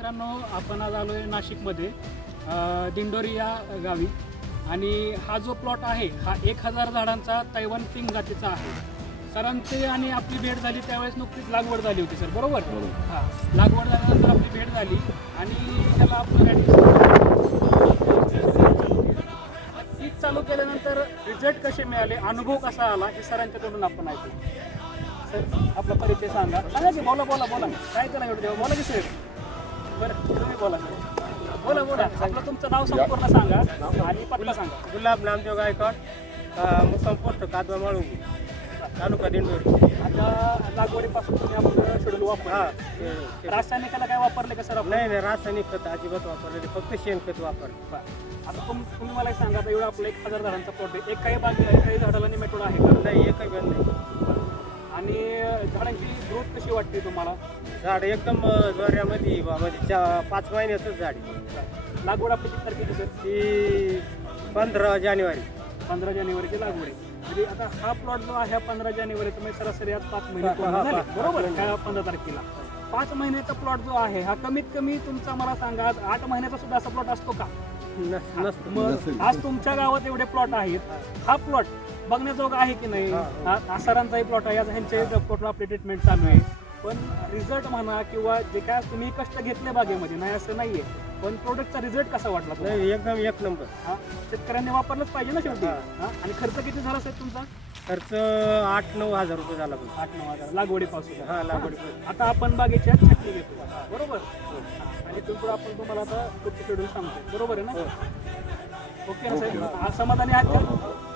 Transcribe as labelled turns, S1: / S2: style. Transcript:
S1: मित्रांनो आपण आज आलो आहे नाशिकमध्ये दिंडोरी या गावी. आणि हा जो प्लॉट आहे हा एक हजार झाडांचा तैवान पिंक जातीचा आहे. सरांची आणि आपली भेट झाली त्यावेळेस नुकतीच लागवड झाली होती सर. बरोबर? हां. लागवड झाल्यानंतर आपली भेट झाली आणि त्याला आपलं पीक चालू केल्यानंतर रिझल्ट कसे मिळाले अनुभव कसा आला हे सरांच्याकडून आपण ऐकू. सर आपला परिचय सांगा. सांगा की बोला बोला बोला. काय करा एवढं तेव्हा बोला की सर. बरं तुम्ही बोला बोला बोला. आपलं तुमचं नाव संपूर्ण सांगा आणि पत्ता सांगा.
S2: गुलाब नामदेव गायकवाड मुक्काम पोस्ट कादवा माळुंगी तालुका दिंडोरी.
S1: आता लागवडीपासून तुम्ही शेड्यूल वापर
S2: हा
S1: रासायनिकाला काय वापरले का सर
S2: नाही नाही रासायनिक खत अजिबात वापरलेले फक्त शेणखत वापर
S1: आता तुम तुम्ही मला सांगा एवढं आपलं एक हजार झाडांचा प्लॉट आहे. एक काही एक काही झाडाला निमेटोड आहे का?
S2: नाही एकही
S1: झाडांची ग्रोथ कशी वाटते तुम्हाला?
S2: झाड एकदम जोऱ्यामध्ये बा, म्हणजे चा- पाच महिन्यातच झाड. आहे.
S1: लागवड आपली किती तारखेची सर?
S2: ती पंधरा जानेवारी.
S1: पंधरा जानेवारीची लागवड आहे. म्हणजे आता हा प्लॉट जो आहे पंधरा जानेवारीचा म्हणजे सरासरी आज पाच महिने पूर्ण झाले. बरोबर. काय पंधरा तारखेला. पाच महिन्याचा प्लॉट जो आहे हा कमीत कमी तुमचा मला सांगा आज आठ महिन्याचा सुद्धा असा प्लॉट असतो का?
S2: नस- नसतं.
S1: मग आज तुमच्या गावात एवढे प्लॉट आहेत हा प्लॉट बघण्याजोगा आहे की नाही?
S2: हा.
S1: सरांचाही प्लॉट आहे आज ह्यांचे प्लॉट आपली ट्रीटमेंट चालू आहे. पण रिझल्ट म्हणा किंवा जे काय तुम्ही कष्ट घेतले बागेमध्ये नाही असं नाहीये. पण प्रोडक्टचा रिझल्ट कसा वाटला तुम्हाला?
S2: नाही एकदम एक नंबर.
S1: हा? शेतकऱ्यांनी वापरलंच पाहिजे ना शेवटी?
S2: हा.
S1: हा? आणि खर्च किती झाला साहेब तुमचा?
S2: खर्च आठ नऊ हजार रुपये झाला
S1: आठ नऊ हजार. लागवडीपासून.
S2: हा लागवड
S1: आता आपण बागेच्या छाटणी घेतो बरोबर? हा. आणि तुमचं आपण तुम्हाला आता पुढचं शेड्यूल सांगतो बरोबर आहे ना? ओके ना साहेब? हा, समाधानी आहात का?